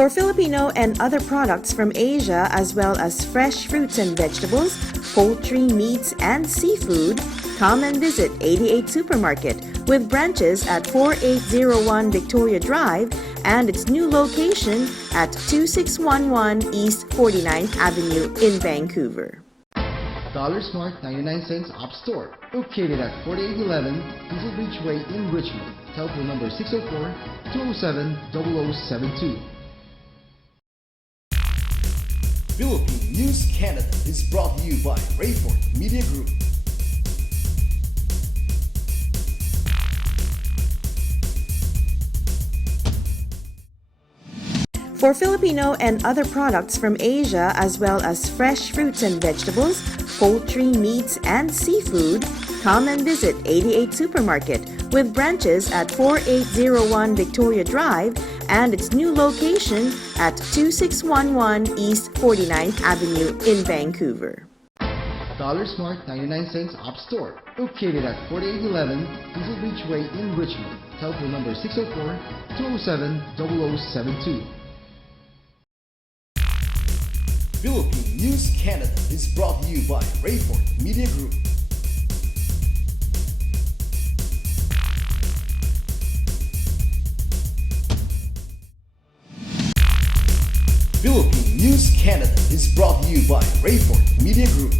For Filipino and other products from Asia, as well as fresh fruits and vegetables, poultry, meats, and seafood, come and visit 88 Supermarket with branches at 4801 Victoria Drive and its new location at 2611 East 49th Avenue in Vancouver. Dollar Smart 99 cents App Store, located at 4811 Diesel Beach Way in Richmond. Telephone number 604-207-0072. Philippine News Canada is brought to you by Rayford Media Group. For Filipino and other products from Asia, as well as fresh fruits and vegetables, poultry, meats, and seafood, come and visit 88 Supermarket with branches at 4801 Victoria Drive and its new location at 2611 East 49th Avenue in Vancouver. Dollar Smart 99 cents App Store, located at 4811 Diesel Beach Way in Richmond. Telephone number 604-207-0072. Philippine News Canada is brought to you by Rayford Media Group. Philippine News Canada is brought to you by Rayford Media Group.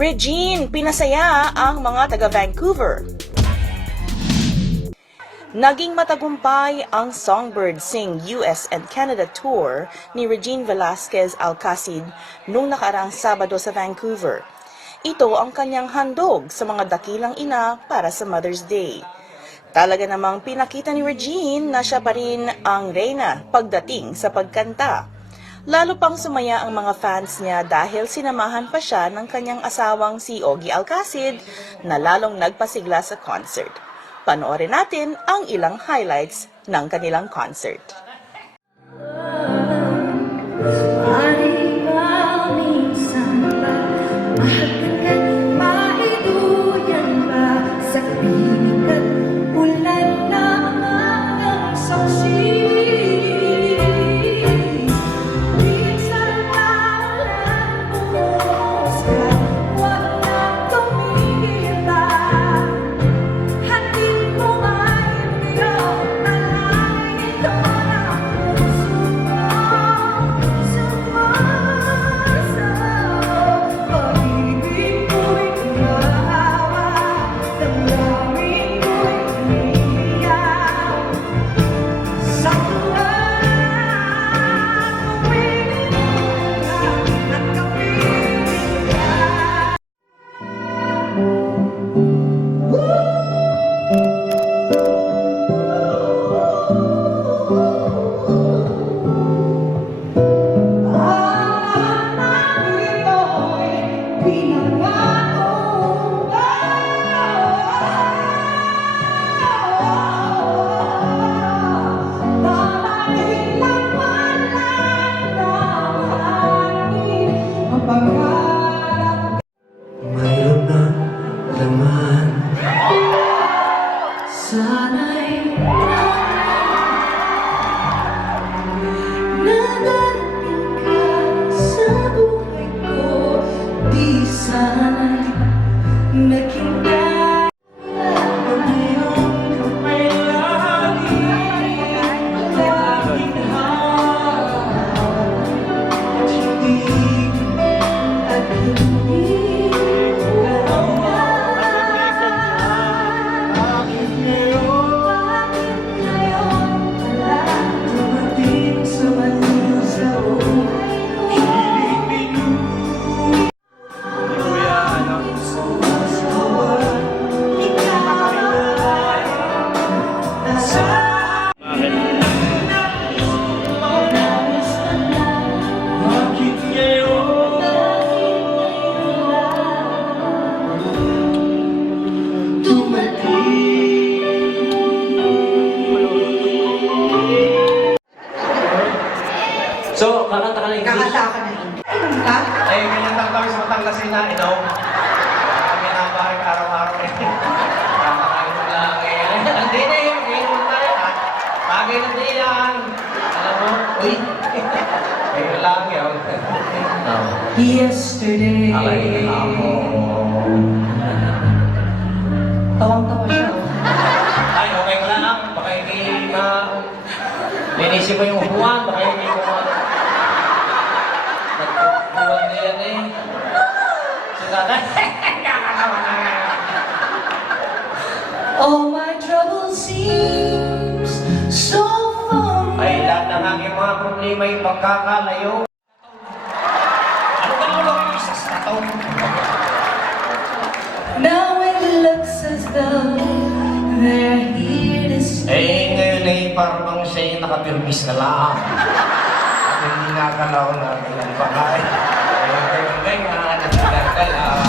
Regine, pinasaya ang mga taga-Vancouver. Naging matagumpay ang Songbird Sing US and Canada Tour ni Regine Velasquez Alcacid nung nakaraang Sabado sa Vancouver. Ito ang kanyang handog sa mga dakilang ina para sa Mother's Day. Talaga namang pinakita ni Regine na siya pa rin ang reyna pagdating sa pagkanta. Lalo pang sumaya ang mga fans niya dahil sinamahan pa siya ng kanyang asawang si Ogie Alcacid na lalong nagpasigla sa concert. Panoorin natin ang ilang highlights ng kanilang concert. Mayroon na laman. Sana'y nadarating ka sa buhay ko. Di sana'y naging ka? Eh, ganyan lang kami sa Batangas na, kami na parang araw-araw eh. Kakakain mo lang eh. Hindi na yun, hindi naman tayo ha. Bagay na din yan. Alam mo, uy. Ayun lang yun. Yesterday. Alay na ako. Tawang-tawa siya. Ay, okay ka lang. Baka hindi na... Linisip mo yung upuan. Baka hindi ko ma... Nagpupuan na yan eh. Si tatay. Kakatawa na nga. All my trouble seems so far. Ay, lahat ng aking mga problema ay pagkakalayo. Ano ba naman ako yung isa sa taon? Now it looks as though they're here to stay. Eh, ngayon ay parang bang siya'y nakapirmis na lang. At hindi nakalaw na ganyan pa nga eh. Ganyan, nagkakalaw.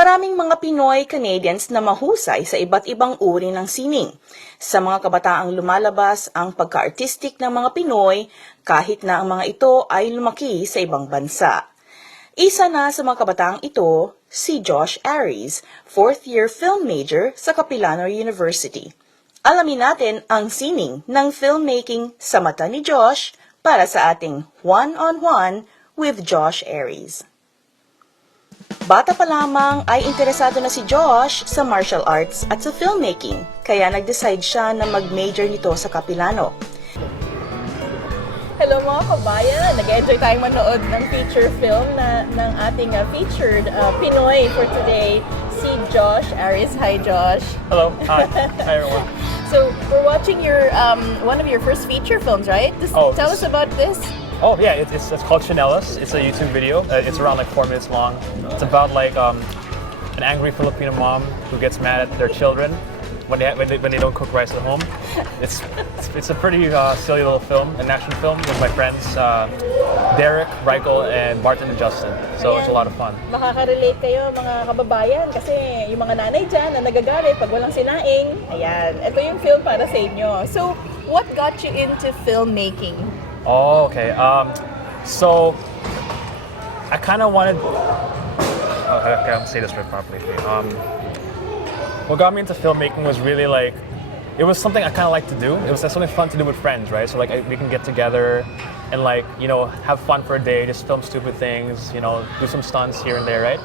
Maraming mga Pinoy Canadians na mahusay sa iba't ibang uri ng sining. Sa mga kabataang lumalabas ang pagka-artistic ng mga Pinoy kahit na ang mga ito ay lumaki sa ibang bansa. Isa na sa mga kabataang ito, si Josh Aries, 4th-year film major sa Capilano University. Alamin natin ang sining ng filmmaking sa mata ni Josh para sa ating One-on-One with Josh Aries. Bata pa lamang ay interesado na si Josh sa martial arts at sa filmmaking, kaya nag-decide siya na mag-major nito sa Capilano. Hello mga kabayan! Nag-enjoy tayong manood ng feature film ng ating featured Pinoy for today, si Josh Aries. Hi Josh! Hello. Hi. Hi everyone. So, we're watching your one of your first feature films, right? Tell us about this. Oh yeah, it's called Chanelas. It's a YouTube video. It's around like 4 minutes long. It's about like an angry Filipino mom who gets mad at their children when they don't cook rice at home. It's a pretty silly little film, an action film with my friends Derek, Reichel, and Martin and Justin. So it's a lot of fun. Makaka-relate kayo mga kababayan kasi yung mga nanay dyan na nagagalit pag walang sinaing. Ayan, ito yung film para sa inyo. So, what got you into filmmaking? Oh, okay. So I kind of wanted. Okay, I'll say this right properly. What got me into filmmaking was really like, it was something I kind of like to do. It was something fun to do with friends, right? So like we can get together and like, have fun for a day, just film stupid things, do some stunts here and there, right?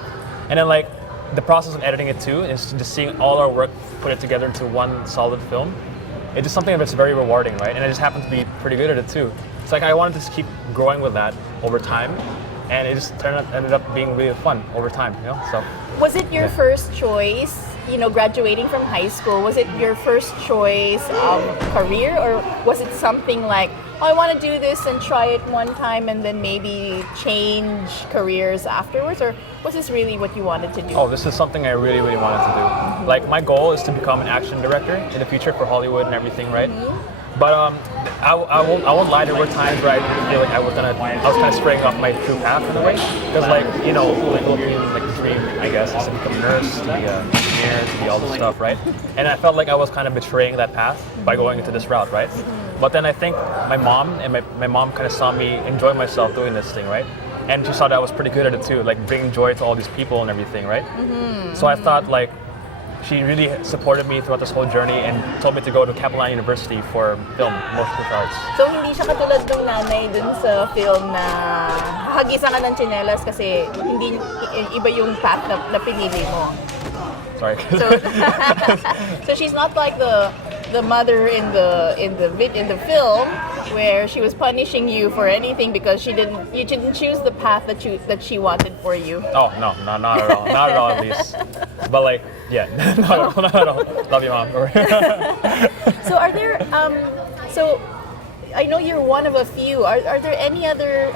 And then like the process of editing it too, is just seeing all our work put it together into one solid film. It's just something that's very rewarding, right? And I just happen to be pretty good at it too. It's like I wanted to just keep growing with that over time, and it just ended up being really fun over time, So. Was it your first choice, graduating from high school? Was it your first choice career, or was it something like, oh, I want to do this and try it one time and then maybe change careers afterwards, or was this really what you wanted to do? Oh, this is something I really, really wanted to do. Like my goal is to become an action director in the future for Hollywood and everything, right? But I won't lie. There were times where I didn't feel like I was kind of straying off my true path in a way. Because like Philippine like dream, I guess, is to become a nurse, to be an engineer, to be all this stuff, right? And I felt like I was kind of betraying that path by going into this route, right? But then I think my mom kind of saw me enjoy myself doing this thing, right? And she saw that I was pretty good at it too, like bringing joy to all these people and everything, right? So I thought like. She really supported me throughout this whole journey and told me to go to Capilano University for film, motion arts. So, hindi siya katulad ng nanay dun sa film na hahagisan ka ng tsinelas kasi hindi iba yung path na pinili mo. Sorry. So, so she's not like the the mother in the film, where she was punishing you for anything because you didn't choose the path that she wanted for you. Oh no, not at all, not at all at least. But like, yeah, not at all. Love you, mom. So are there so I know you're one of a few. Are there any other?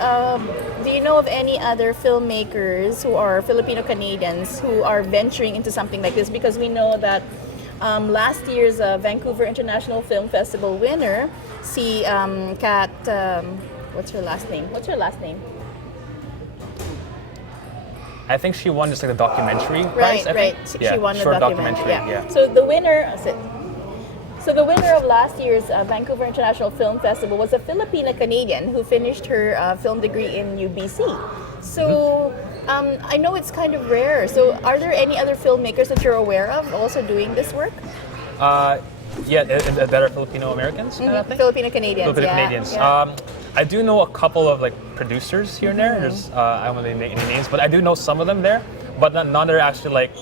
Do you know of any other filmmakers who are Filipino Canadians who are venturing into something like this? Because we know that last year's Vancouver International Film Festival winner, si Kat, what's her last name? I think she won just like the documentary Right, prize. I right. think. She won the short documentary. Yeah. So the winner. So the winner of last year's Vancouver International Film Festival was a Filipina Canadian who finished her film degree in UBC. So I know it's kind of rare. So are there any other filmmakers that you're aware of also doing this work? Yeah, that are Filipino Americans, kind of thing. Filipino Canadians. Filipino yeah. Canadians. Yeah. I do know a couple of like producers here and there. There's I don't want to name any names, but I do know some of them there. But none are actually like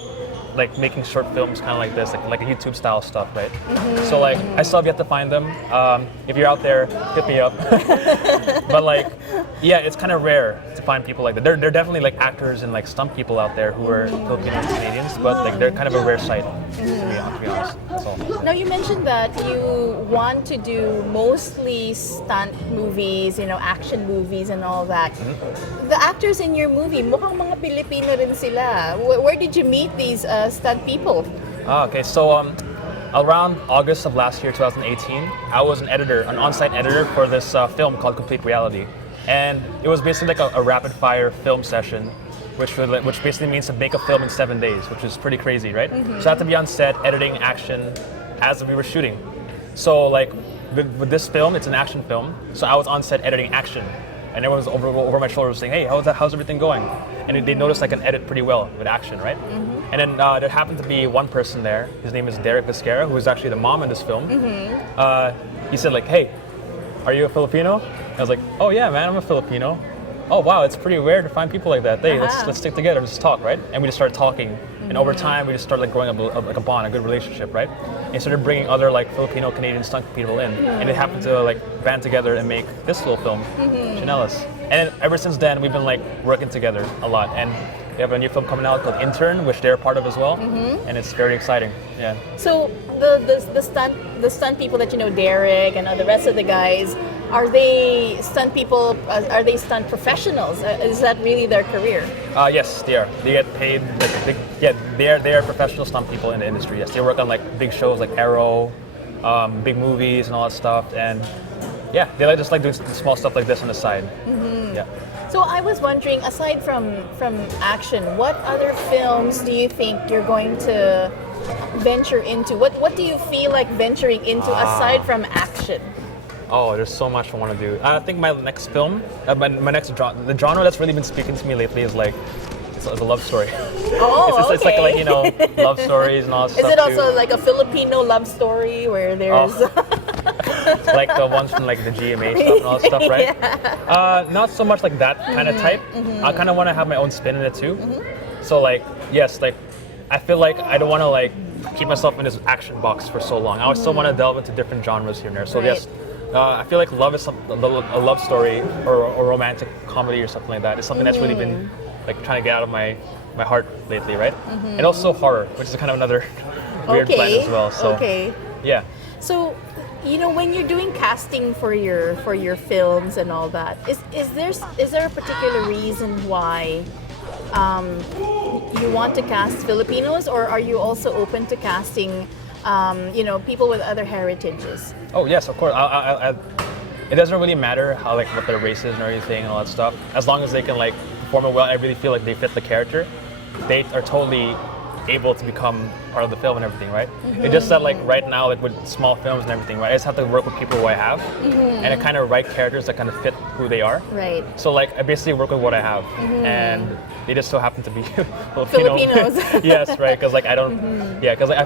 making short films kind of like this, like YouTube style stuff, right? So like I still have yet to find them. If you're out there, hit me up. But like, yeah, it's kind of rare to find people like that. There are definitely like actors and like stunt people out there who are Filipino Canadians, but like they're kind of a rare sight, to be honest. That's all. Now you mentioned that you want to do mostly stunt movies, action movies and all that. The actors in your movie, mukhang mga Pilipino rin sila. Where did you meet these stunt people? Okay, so around August of last year, 2018, I was an on-site editor for this film called Complete Reality. And it was basically like a rapid-fire film session, which basically means to make a film in 7 days, which is pretty crazy, right? So I had to be on set, editing action, as we were shooting. So like, with this film, it's an action film, so I was on set editing action. And everyone was over my shoulder saying, hey, how's everything going? And they noticed I can edit pretty well with action, right? And then there happened to be one person there. His name is Derek Viscara, who is actually the mom in this film. He said like, hey, are you a Filipino? I was like, oh yeah, man, I'm a Filipino. Oh wow, it's pretty rare to find people like that. Hey, let's stick together, let's talk, right? And we just started talking. And over time, we just started like growing up like a bond, a good relationship, right? And started bringing other like Filipino Canadian stunt people in, and they happened to like band together and make this little film, Chanelas. And ever since then, we've been like working together a lot. And we have a new film coming out called Intern, which they're part of as well, and it's very exciting. Yeah. So the stunt people that Derek and the rest of the guys, are they stunt people? Are they stunt professionals? Is that really their career? Yes, they are. They get paid. They are professional stunt people in the industry. Yes, they work on like big shows like Arrow, big movies and all that stuff. And yeah, they just like doing small stuff like this on the side. Yeah. So I was wondering, aside from action, what other films do you think you're going to venture into? What do you feel like venturing into aside from action? Oh, there's so much I want to do. I think my next film, the genre that's really been speaking to me lately is like, it's a love story. Oh, it's like love stories and all that stuff. Is it also too. like a Filipino love story where there's like the ones from like the GMA stuff and all that stuff, right? Yeah. Not so much like that kind of type. I kind of want to have my own spin in it too. So like, yes, like I feel like I don't want to like keep myself in this action box for so long. I still want to delve into different genres here and there. So Right. yes. I feel like love is a love story or romantic comedy or something like that. It's something that's really been like trying to get out of my heart lately, right? And also horror, which is kind of another weird blend as well. So yeah. So, when you're doing casting for your films and all that, is there a particular reason why you want to cast Filipinos, or are you also open to casting people with other heritages? Oh yes, of course. It doesn't really matter how like what their race is and everything and all that stuff. As long as they can like perform it well, I really feel like they fit the character. They are totally able to become part of the film and everything, right? It's just that like right now, like with small films and everything, right? I just have to work with people who I have, and I kind of write characters that kind of fit who they are. Right. So like I basically work with what I have, and they just so happen to be Filipino. Filipinos. Yes, right? Because like I don't, yeah, because like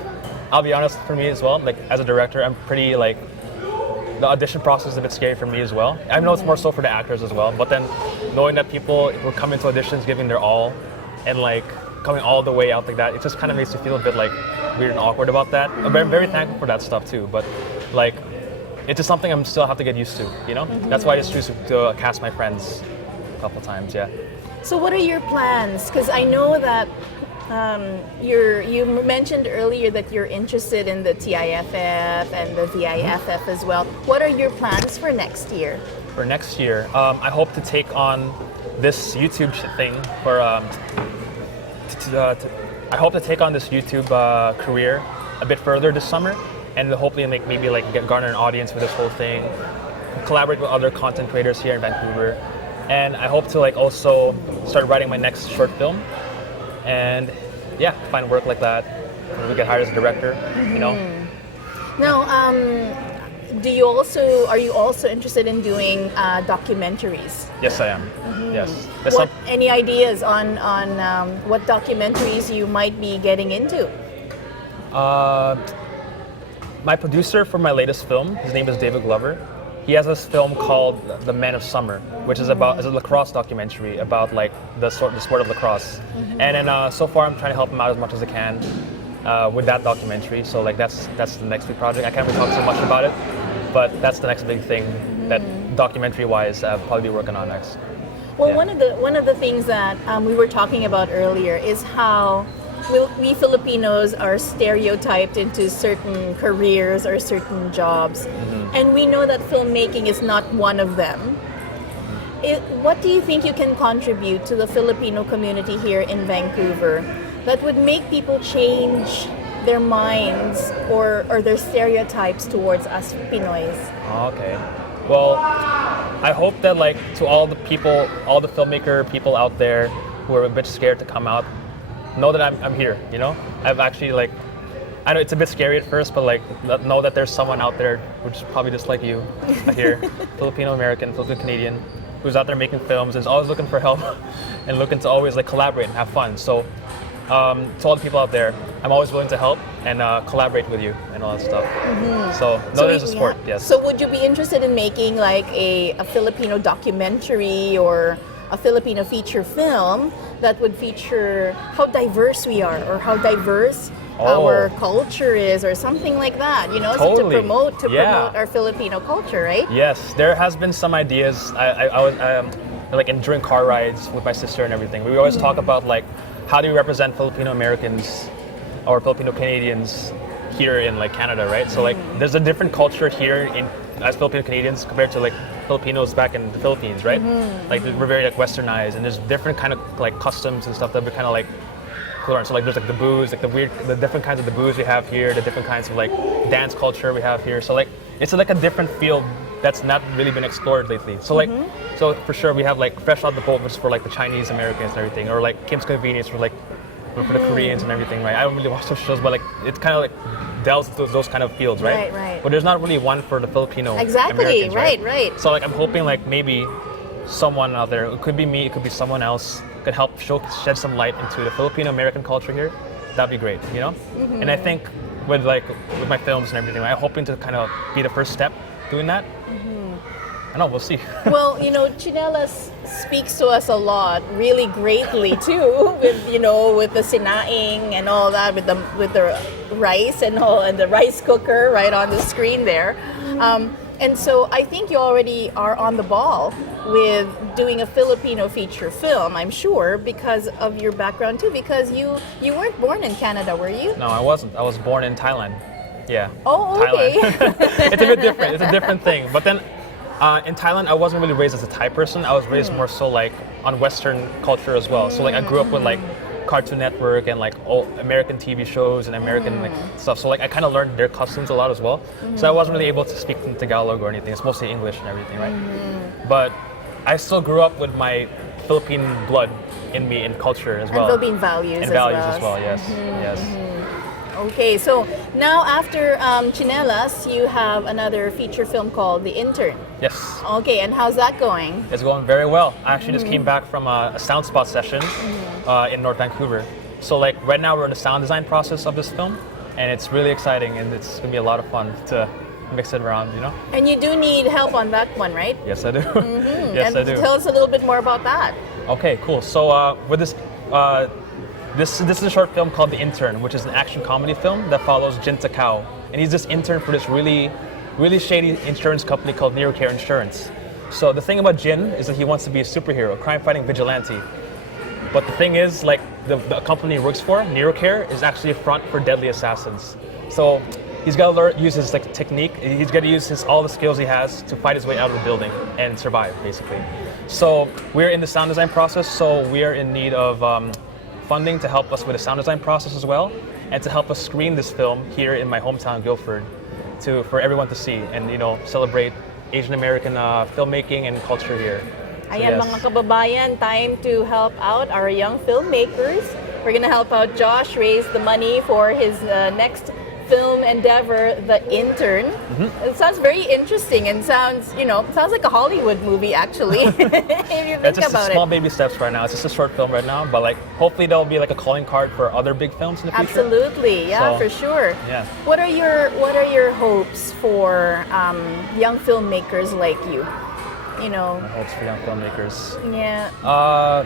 I'll be honest, for me as well, like as a director, I'm pretty like, the audition process is a bit scary for me as well. I know it's more so for the actors as well, but then knowing that people will come into auditions giving their all, and like coming all the way out like that, it just kind of makes you feel a bit like weird and awkward about that. I'm very thankful for that stuff too, but like it's just something I'm still have to get used to, you know? That's why I just choose to cast my friends a couple times, yeah. So what are your plans? Because I know that you mentioned earlier that you're interested in the TIFF and the VIFF as well. What are your plans for next year? For next year, I hope to take on this YouTube thing for. I hope to take on this YouTube career a bit further this summer, and hopefully maybe garner an audience with this whole thing. Collaborate with other content creators here in Vancouver, and I hope to also start writing my next short film, and yeah, find work like that. We get hired as a director, you know. Now, are you also interested in doing documentaries? Yes, I am. Yes. Any ideas on what documentaries you might be getting into? My producer for my latest film, his name is David Glover. He has this film called The Men of Summer, which is a lacrosse documentary about the sport of lacrosse. And then so far I'm trying to help him out as much as I can with that documentary. So that's the next big project. I can't really talk so much about it, but that's the next big thing that documentary-wise I'll probably be working on next. Well, Yeah. one of the things that we were talking about earlier is how we Filipinos are stereotyped into certain careers or certain jobs, and we know that filmmaking is not one of them. What do you think you can contribute to the Filipino community here in Vancouver that would make people change their minds or their stereotypes towards us Pinoys? Okay. Well, I hope that to all the people, all the filmmaker people out there who are a bit scared to come out, know that I'm here, you know? I've actually I know it's a bit scary at first, but know that there's someone out there which is probably just like you here, Filipino American, Filipino Canadian, who's out there making films and is always looking for help and looking to always collaborate and have fun. So to all the people out there, I'm always willing to help and collaborate with you and all that stuff. So there's a support, yes. So would you be interested in making a Filipino documentary or a Filipino feature film that would feature how diverse we are or how diverse our culture is or something like that, you know, so to promote our Filipino culture, right? Yes, there has been some ideas. I was during car rides with my sister and everything. We always talk about how do we represent Filipino Americans or Filipino Canadians here in Canada, right? So there's a different culture here as Filipino Canadians compared to Filipinos back in the Philippines, right? We're very westernized, and there's different kind of customs and stuff that we're kind of learn. So there's the booze, the different kinds of the booze we have here, the different kinds of dance culture we have here. So it's a different field that's not really been explored lately. So so for sure we have Fresh Out the Boat, which is for the Chinese Americans and everything, or Kim's Convenience for the Koreans and everything, right? I don't really watch those shows, but it kind of delves into those kind of fields, right? Right. But there's not really one for the Filipino Exactly, Americans, right. So I'm hoping maybe someone out there, it could be me, it could be someone else, could help shed some light into the Filipino American culture here. That'd be great, you know? And I think with my films and everything, I'm hoping to kind of be the first step doing that. I know, we'll see. Well, Chinelas speaks to us a lot, really greatly too, with the sinaing and all that, with the rice and all, and the rice cooker right on the screen there. And so I think you already are on the ball with doing a Filipino feature film, I'm sure, because of your background too, because you weren't born in Canada, were you? No, I wasn't. I was born in Thailand. Yeah. Oh, okay. Thailand. It's a bit different. It's a different thing. But then in Thailand, I wasn't really raised as a Thai person. I was raised more so on Western culture as well. So I grew up with Cartoon Network and old American TV shows and American stuff. So I kind of learned their customs a lot as well. So I wasn't really able to speak in Tagalog or anything. It's mostly English and everything, right? But I still grew up with my Philippine blood in me and culture as well. And Philippine values as well. Yes. Yes. Okay, so now after Chinelas, you have another feature film called The Intern. Yes. Okay, and how's that going? It's going very well. I actually just came back from a sound spot session in North Vancouver. So right now we're in the sound design process of this film, and it's really exciting, and it's gonna be a lot of fun to mix it around, you know? And you do need help on that one, right? Yes, I do. Yes, and I do. Tell us a little bit more about that. Okay, cool. So with this This is a short film called The Intern, which is an action comedy film that follows Jin Takao, and he's this intern for this really shady insurance company called NeuroCare Insurance. So the thing about Jin is that he wants to be a superhero, a crime-fighting vigilante. But the thing is, like the company he works for, NeuroCare, is actually a front for deadly assassins. So he's got to use his technique. He's got to use all the skills he has to fight his way out of the building and survive, basically. So we're in the sound design process. So we are in need of funding to help us with the sound design process as well, and to help us screen this film here in my hometown, Guilford, for everyone to see and celebrate Asian American filmmaking and culture here. So, Ayan, yes. mga kababayan, time to help out our young filmmakers. We're gonna help out Josh raise the money for his next film endeavor, The Intern. It sounds very interesting and sounds like a Hollywood movie actually. If you think It's just about small it. baby steps right now. It's just a short film right now, but hopefully there'll be a calling card for other big films in the future. Absolutely, yeah, So, for sure. yeah. What are your hopes for young filmmakers like you? My hopes for young filmmakers. Yeah. I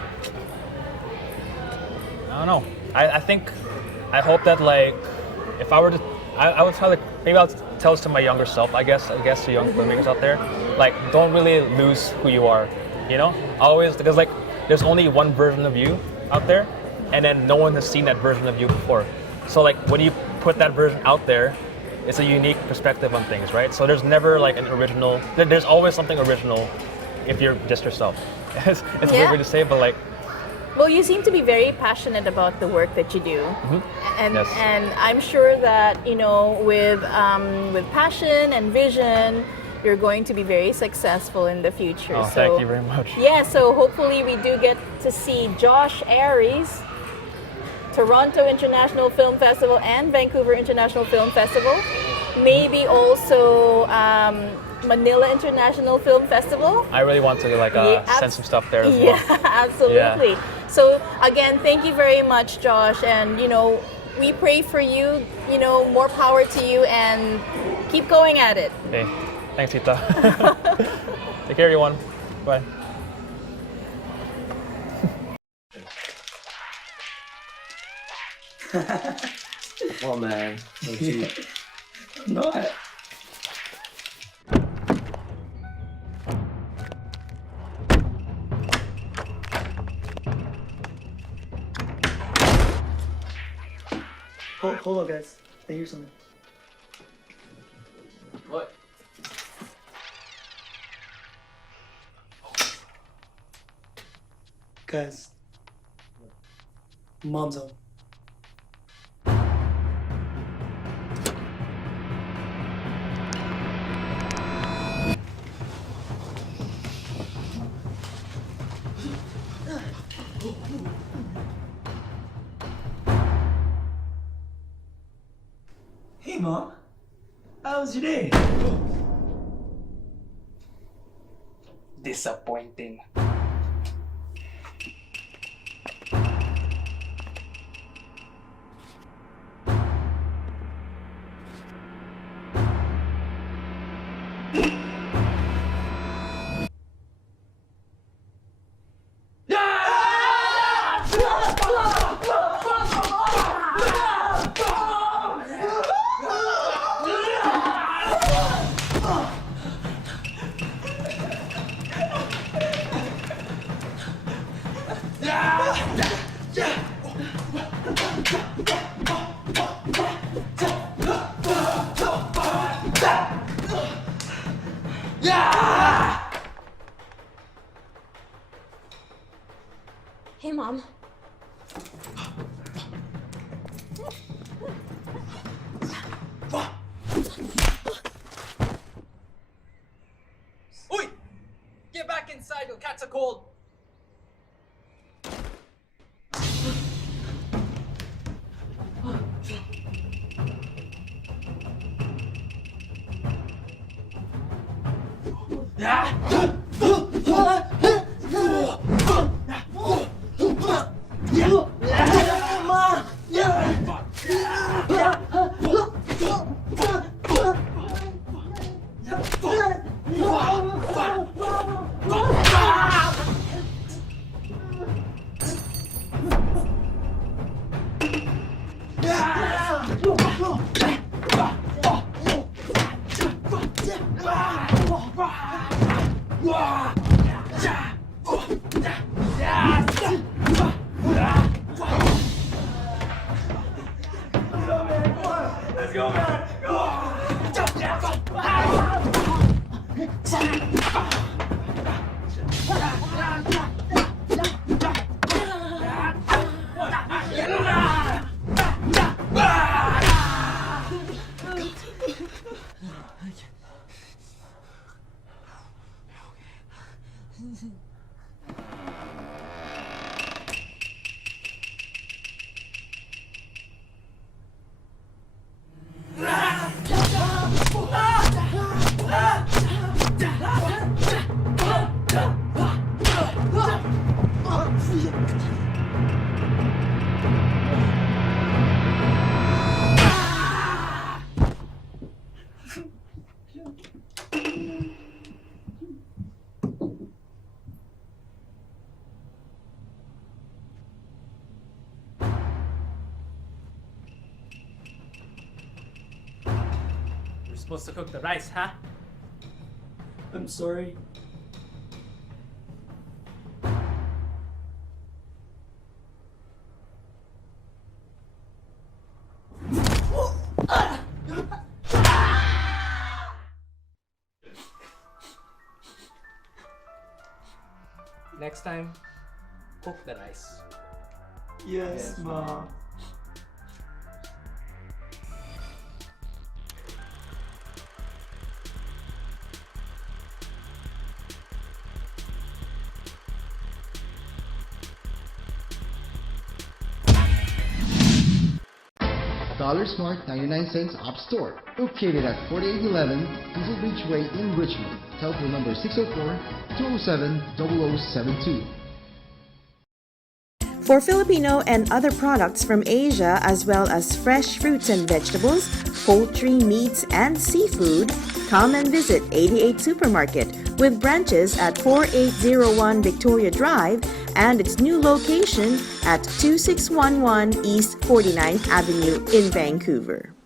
don't know. I hope that if I were to, I would tell maybe I'll tell this to my younger self. I guess to young filmmakers out there, don't really lose who you are. Always, because there's only one version of you out there, and then no one has seen that version of you before. So when you put that version out there, it's a unique perspective on things, right? So there's never an original. There's always something original if you're just yourself. It's a weird way to say it, but Well, you seem to be very passionate about the work that you do, and Yes. and I'm sure that with passion and vision, you're going to be very successful in the future. oh, thank you very much. Yeah, so hopefully we do get to see Josh Aries, Toronto International Film Festival and Vancouver International Film Festival, maybe also Manila International Film Festival. I really want to send some stuff there as well. Yeah, absolutely. Yeah. So again, thank you very much, Josh, and we pray for you. More power to you, and keep going at it. Okay, thanks, Tita. Take care, everyone. Bye. Come on, man. Don't cheat. No, hold on, guys. I hear something. What? Guys, mom's home. Hey, Mom. How was your day? Disappointing. Hey, Mom. Oi! Get back inside, you'll catch a cold! go, man! You're supposed to cook the rice, huh? I'm sorry. Next time, cook the rice. Yes, Ma. Dollar Smart 99 cents App Store, located at 4811 Diesel Beach Way in Richmond. Telephone number 604-207-0072. For Filipino and other products from Asia, as well as fresh fruits and vegetables, poultry, meats, and seafood, come and visit 88 Supermarket with branches at 4801 Victoria Drive and its new location at 2611 East 49th Avenue in Vancouver.